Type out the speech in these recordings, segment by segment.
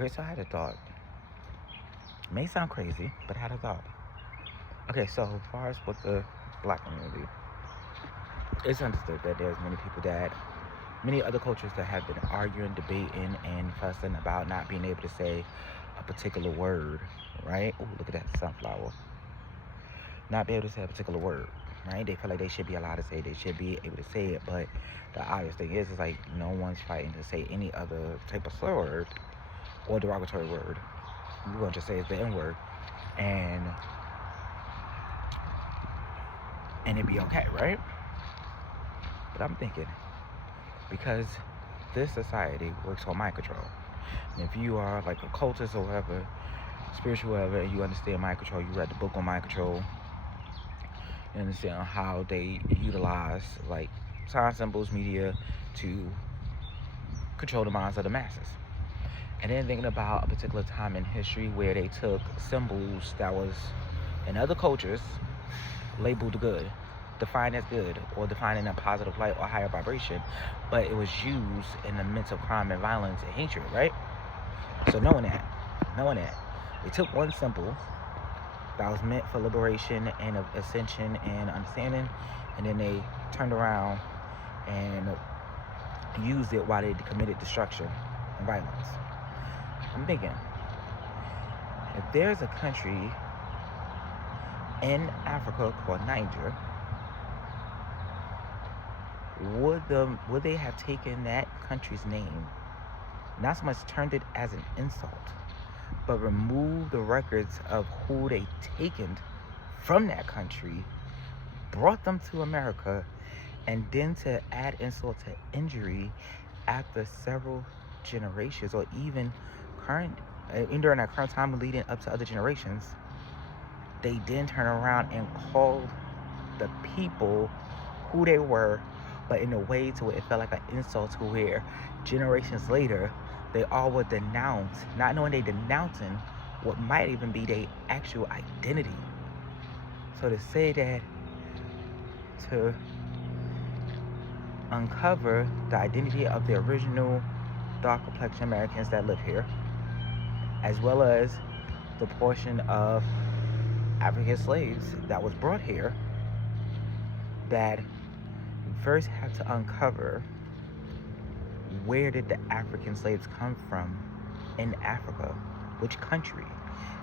Okay, so I had a thought. It may sound crazy, but I had a thought. Okay, so as far as with the black community, it's understood that there's many other cultures that have been arguing, debating, and fussing about not being able to say a particular word, right? Oh, look at that sunflower. Not be able to say a particular word, right? They feel like they should be allowed to say it, they should be able to say it, but the obvious thing is like no one's fighting to say any other type of slur word or derogatory word. We're going to just say it's the N word, and it'd be okay, right? But I'm thinking, because this society works on mind control. And if you are like a cultist or whatever, spiritual whatever, and you understand mind control, you read the book on mind control, you understand how they utilize like sign symbols, media to control the minds of the masses. And then thinking about a particular time in history where they took symbols that was in other cultures labeled good, defined as good, or defined in a positive light or higher vibration, but it was used in the midst of crime and violence and hatred, right? So knowing that, they took one symbol that was meant for liberation and of ascension and understanding, and then they turned around and used it while they committed destruction and violence. I'm thinking, if there's a country in Africa called Niger, would they have taken that country's name, not so much turned it as an insult, but removed the records of who they taken from that country, brought them to America, and then to add insult to injury after several generations, or even during that current time leading up to other generations, they then turn around and called the people who they were, but in a way to where it felt like an insult, to where generations later they all would denounce, not knowing they denouncing what might even be their actual identity. So to say that, to uncover the identity of the original dark complexion Americans that live here, as well as the portion of African slaves that was brought here, that first have to uncover where did the African slaves come from in Africa, which country,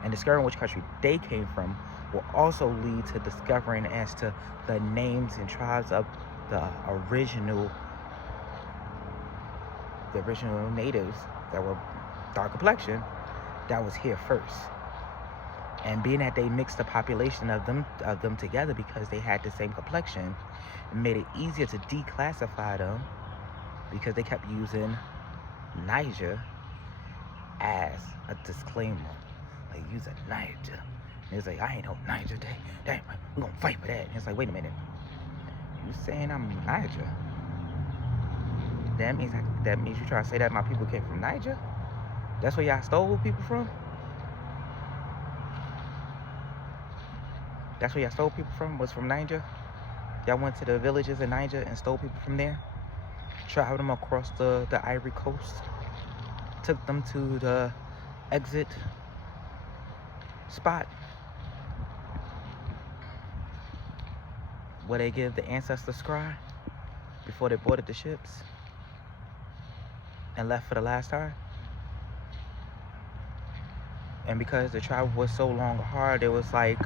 and discovering which country they came from will also lead to discovering as to the names and tribes of the original natives that were dark complexion that was here first. And being that they mixed the population of them together because they had the same complexion, it made it easier to declassify them, because they kept using Niger as a disclaimer. Like, use a Niger. And it's like, I ain't no Niger. Dang, we're gonna fight for that. And it's like, wait a minute. You saying I'm Niger? That means you trying to say that my people came from Niger? That's where y'all stole people from? That's where y'all stole people from? Was from Niger? Y'all went to the villages in Niger and stole people from there? Traveled them across the Ivory Coast? Took them to the exit spot where they give the ancestors cry before they boarded the ships and left for the last time? And because the travel was so long and hard, it was like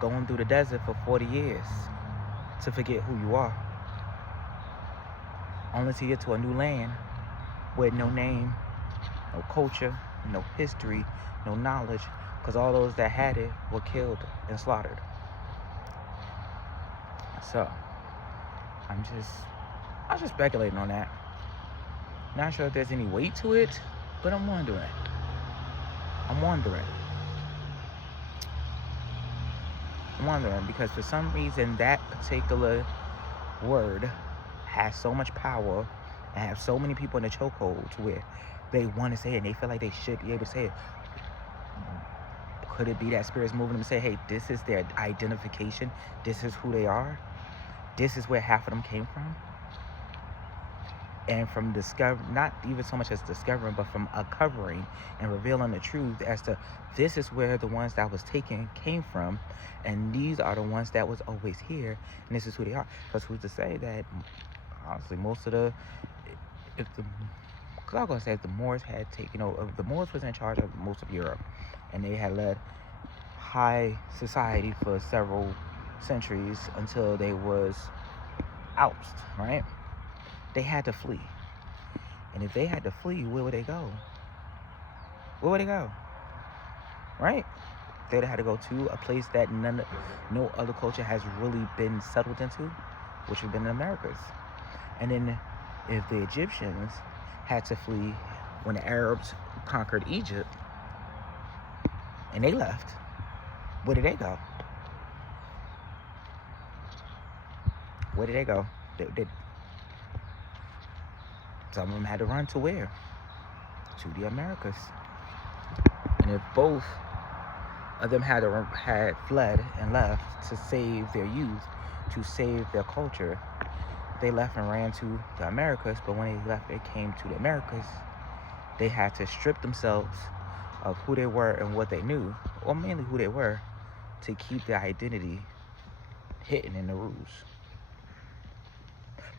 going through the desert for 40 years to forget who you are, only to get to a new land with no name, no culture, no history, no knowledge, because all those that had it were killed and slaughtered. So I'm just speculating on that. Not sure if there's any weight to it, but I'm wondering. Because for some reason that particular word has so much power and have so many people in the chokehold to where they want to say it and they feel like they should be able to say it. Could it be that spirit's moving them to say, hey, this is their identification, this is who they are, this is where half of them came from? And from not even so much as discovering, but from uncovering and revealing the truth as to this is where the ones that was taken came from, and these are the ones that was always here, and this is who they are. Because who's to say that, honestly, most of the, if the, because I was gonna say if the Moors had taken over, the Moors was in charge of most of Europe, and they had led high society for several centuries until they was ousted, right? They had to flee. And if they had to flee, where would they go? Where would they go? Right? They'd had to go to a place that no other culture has really been settled into, which would have been the Americas. And then if the Egyptians had to flee when the Arabs conquered Egypt and they left, where did they go? Where did they go? Some of them had to run to where? To the Americas. And if both of them had fled and left to save their youth, to save their culture, they left and ran to the Americas. But when they came to the Americas, they had to strip themselves of who they were and what they knew, or mainly who they were, to keep their identity hidden in the roots.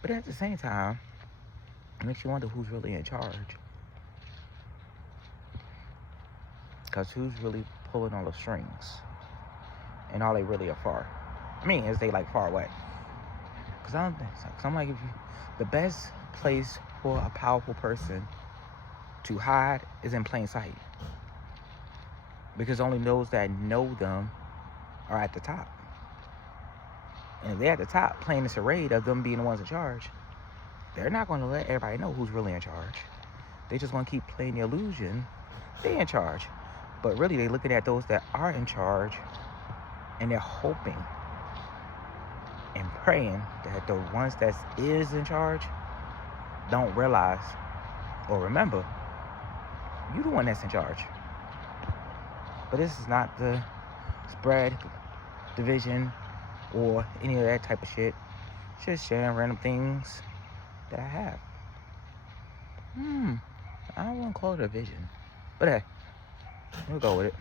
But at the same time, it makes you wonder who's really in charge. Because who's really pulling all the strings? And are they really afar? I mean, is they like far away? Because I don't think so. Because I'm like, the best place for a powerful person to hide is in plain sight. Because only those that know them are at the top. And if they're at the top playing this charade of them being the ones in charge, they're not going to let everybody know who's really in charge. They just want to keep playing the illusion they're in charge. But really, they're looking at those that are in charge, and they're hoping and praying that the ones that is in charge don't realize or remember you the one that's in charge. But this is not the spread, division, or any of that type of shit. Just sharing random things that I have. I don't want to call it a vision, but hey, we'll go with it.